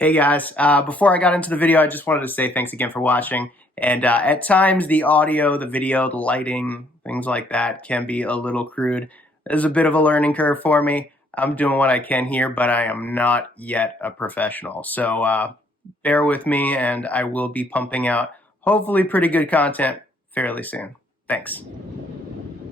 Hey guys, before I got into the video, I just wanted to say thanks again for watching. And at times the audio, the video, the lighting, things like that can be a little crude. There's a bit of a learning curve for me. I'm doing what I can here, but I am not yet a professional. So bear with me and I will be pumping out hopefully pretty good content fairly soon. Thanks.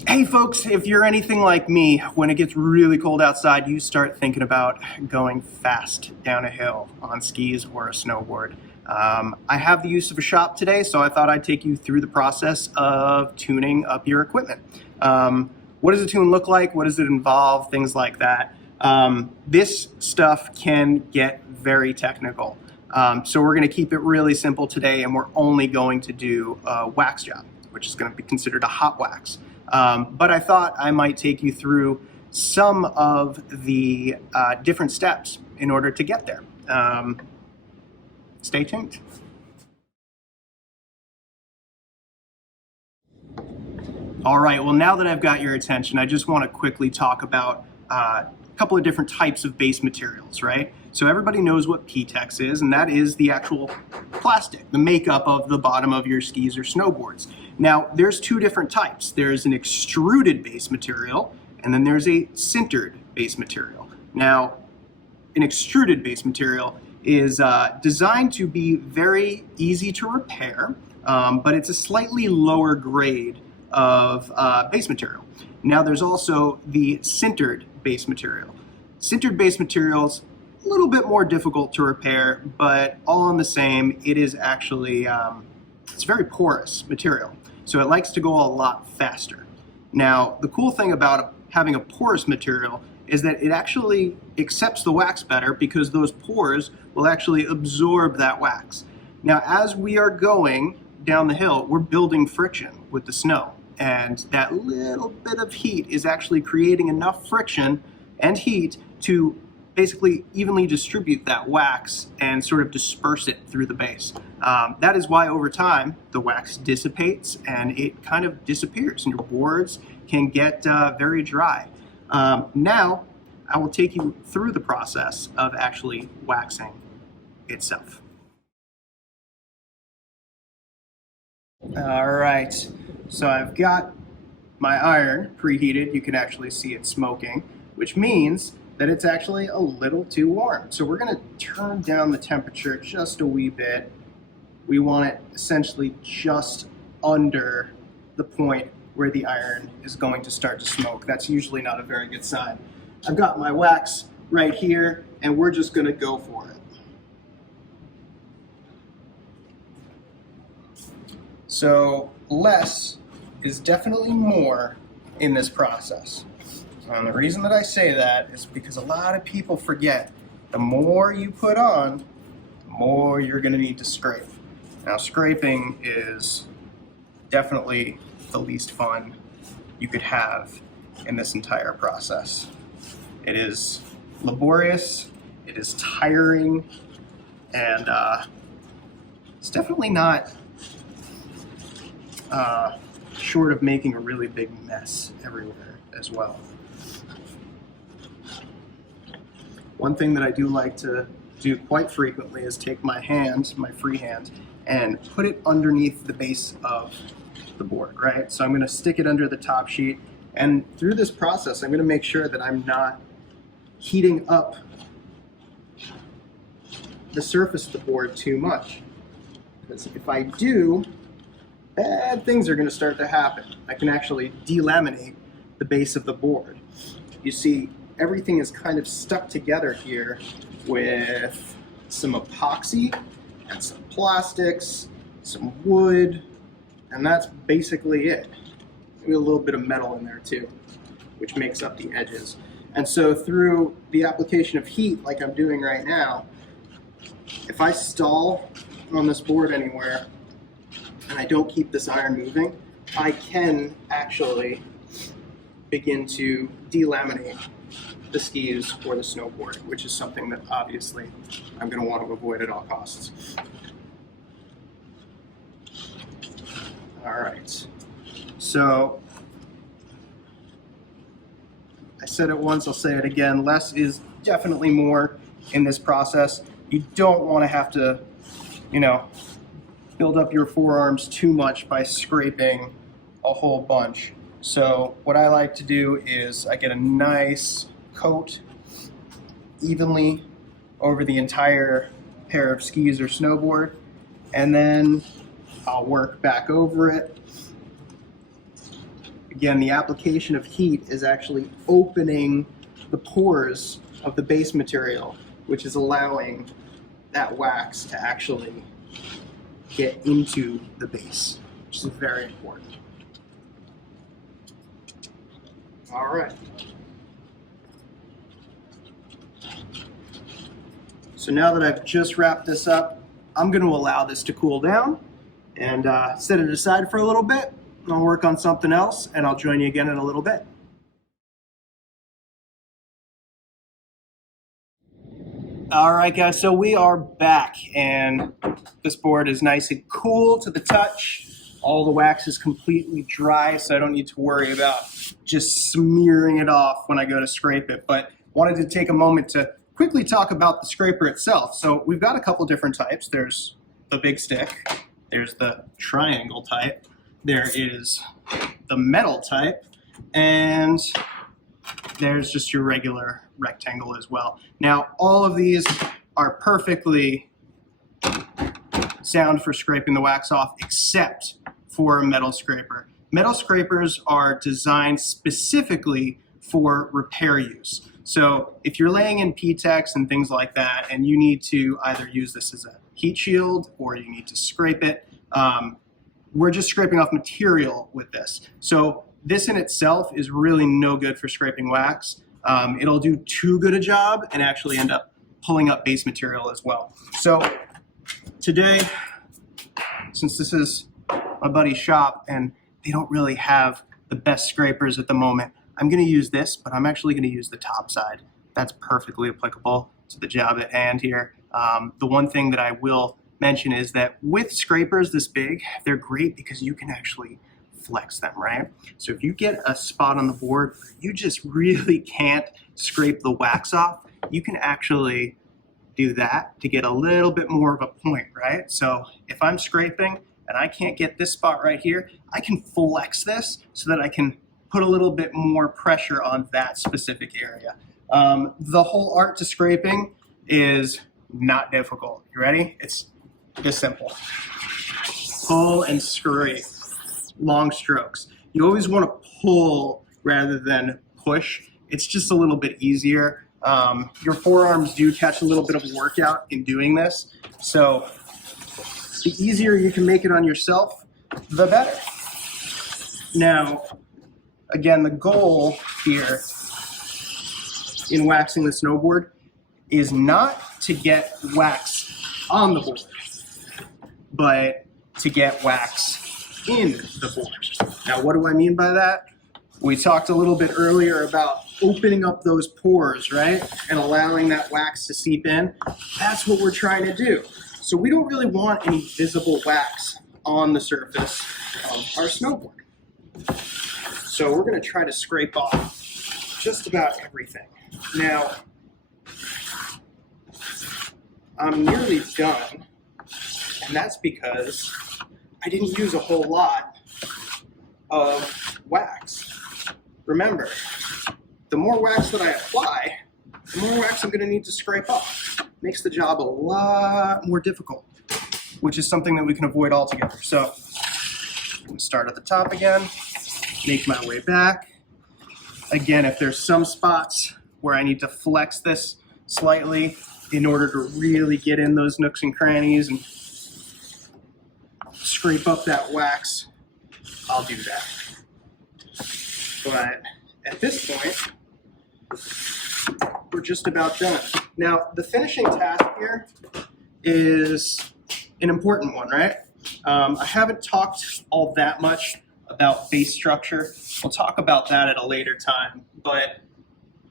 Hey folks, if you're anything like me, when it gets really cold outside, you start thinking about going fast down a hill on skis or a snowboard. I have the use of a shop today, so I thought I'd take you through the process of tuning up your equipment. What does a tune look like? What does it involve? Things like that. This stuff can get very technical. So we're going to keep it really simple today, and we're only going to do a wax job, which is going to be considered a hot wax. But I thought I might take you through some of the different steps in order to get there. Stay tuned. All right, well, now that I've got your attention, I just want to quickly talk about a couple of different types of base materials, right? So everybody knows what P-Tex is, and that is the actual plastic, the makeup of the bottom of your skis or snowboards. Now, there's two different types. There's an extruded base material, and then there's a sintered base material. Now, an extruded base material is designed to be very easy to repair, but it's a slightly lower grade of base material. Now, there's also the sintered base material. Sintered base materials, a little bit more difficult to repair, but all in the same, it is actually, it's very porous material. So it likes to go a lot faster. Now, the cool thing about having a porous material is that it actually accepts the wax better because those pores will actually absorb that wax. Now, as we are going down the hill, we're building friction with the snow. And that little bit of heat is actually creating enough friction and heat to basically evenly distribute that wax and sort of disperse it through the base. That is why over time the wax dissipates and it kind of disappears and your boards can get very dry. Now I will take you through the process of actually waxing itself. All right, so I've got my iron preheated. You can actually see it smoking, which means that it's actually a little too warm. So we're gonna turn down the temperature just a wee bit. We want it essentially just under the point where the iron is going to start to smoke. That's usually not a very good sign. I've got my wax right here and we're just gonna go for it. So less is definitely more in this process. And the reason that I say that is because a lot of people forget the more you put on, the more you're going to need to scrape. Now, scraping is definitely the least fun you could have in this entire process. It is laborious, it is tiring, and it's definitely not short of making a really big mess everywhere as well. One thing that I do like to do quite frequently is take my hand, my free hand, and put it underneath the base of the board, right? So I'm going to stick it under the top sheet, and through this process I'm going to make sure that I'm not heating up the surface of the board too much. Because if I do, bad things are going to start to happen. I can actually delaminate the base of the board. You see, everything is kind of stuck together here with some epoxy and some plastics, some wood, and that's basically it. Maybe a little bit of metal in there too, which makes up the edges. And so through the application of heat, like I'm doing right now, if I stall on this board anywhere and I don't keep this iron moving, I can actually begin to delaminate the skis or the snowboard, which is something that obviously I'm going to want to avoid at all costs. All right, so I said it once, I'll say it again, less is definitely more in this process. You don't want to have to, you know, build up your forearms too much by scraping a whole bunch. So what I like to do is I get a nice coat evenly over the entire pair of skis or snowboard, and then I'll work back over it. Again, the application of heat is actually opening the pores of the base material, which is allowing that wax to actually get into the base, which is very important. All right. So now that I've just wrapped this up, I'm going to allow this to cool down and set it aside for a little bit. I'll work on something else, and I'll join you again in a little bit. All right, guys, so we are back, and this board is nice and cool to the touch. All the wax is completely dry, so I don't need to worry about just smearing it off when I go to scrape it. But wanted to take a moment to quickly talk about the scraper itself. So we've got a couple different types. There's the big stick, there's the triangle type, there is the metal type, and there's just your regular rectangle as well. Now, all of these are perfectly sound for scraping the wax off, except for a metal scraper. Metal scrapers are designed specifically for repair use. So if you're laying in P-Tex and things like that, and you need to either use this as a heat shield or you need to scrape it, we're just scraping off material with this. So this in itself is really no good for scraping wax. It'll do too good a job and actually end up pulling up base material as well. So today, since this is my buddy's shop and they don't really have the best scrapers at the moment, I'm going to use this, but I'm actually going to use the top side. That's perfectly applicable to the job at hand here. The one thing that I will mention is that with scrapers this big, they're great because you can actually flex them, right? So if you get a spot on the board where you just really can't scrape the wax off, you can actually do that to get a little bit more of a point, right? So if I'm scraping and I can't get this spot right here, I can flex this so that I can put a little bit more pressure on that specific area. The whole art to scraping is not difficult. You ready? It's this simple. Pull and scrape. Long strokes. You always want to pull rather than push. It's just a little bit easier. Your forearms do catch a little bit of a workout in doing this. So the easier you can make it on yourself, the better. Now, again, the goal here in waxing the snowboard is not to get wax on the board, but to get wax in the board. Now, what do I mean by that? We talked a little bit earlier about opening up those pores, right? And allowing that wax to seep in. That's what we're trying to do. So we don't really want any visible wax on the surface of our snowboard. So we're going to try to scrape off just about everything. Now, I'm nearly done, and that's because I didn't use a whole lot of wax. Remember, the more wax that I apply, the more wax I'm going to need to scrape off. Makes the job a lot more difficult, which is something that we can avoid altogether. So I'm going to start at the top again, make my way back. Again, if there's some spots where I need to flex this slightly in order to really get in those nooks and crannies and scrape up that wax, I'll do that. But at this point, we're just about done. Now, the finishing task here is an important one, right? I haven't talked all that much about base structure. We'll talk about that at a later time, but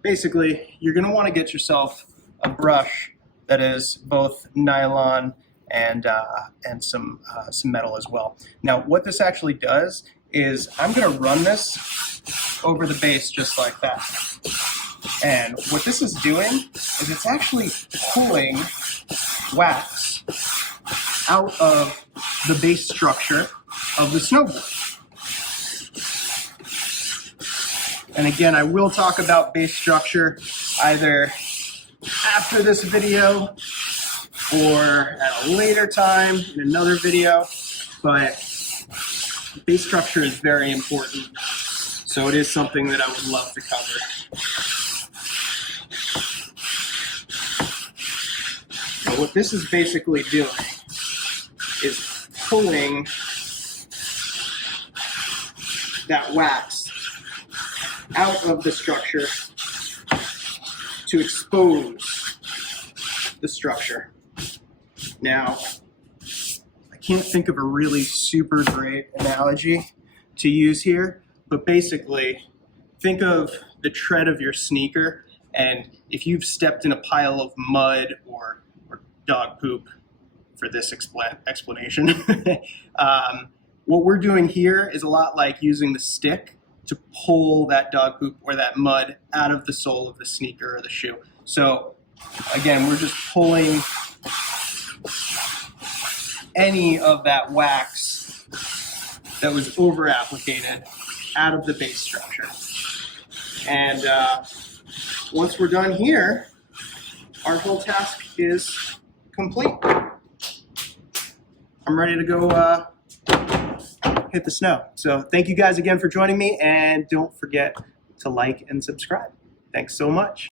basically, you're going to want to get yourself a brush that is both nylon and some metal as well. Now, what this actually does is I'm going to run this over the base just like that. And what this is doing is it's actually pulling wax out of the base structure of the snowboard. And again, I will talk about base structure either after this video or at a later time in another video, but base structure is very important. So it is something that I would love to cover. So what this is basically doing is pulling that wax out of the structure to expose the structure. Now, I can't think of a really super great analogy to use here, but basically, think of the tread of your sneaker, and if you've stepped in a pile of mud or dog poop, for this explanation, what we're doing here is a lot like using the stick to pull that dog poop or that mud out of the sole of the sneaker or the shoe. So again, we're just pulling any of that wax that was over applicated out of the base structure. And once we're done here, our whole task is complete. I'm ready to go hit the snow. So thank you guys again for joining me, and don't forget to like and subscribe. Thanks so much.